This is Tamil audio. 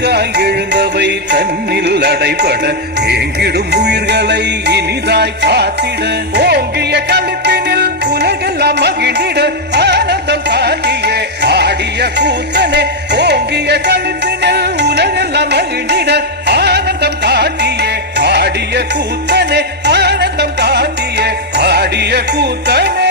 தீங்காய் எழுந்தவை தன்னில் அடைபட ஏங்கிடும் உயிர்களை இனிதாய் காத்திட ஓங்கிய களிப்பினில் உலகெல்லாம் மகிழ்ந்திட ஆனந்தம் காட்டிய ஆடிய கூத்தனே ஓங்கிய களிப்பினில் உலகெல்லாம் மகிழ்ந்திட ஆனந்தம் காட்டிய ஆடிய கூத்தனே ஆனந்தம் காட்டிய ஆடிய கூத்தனே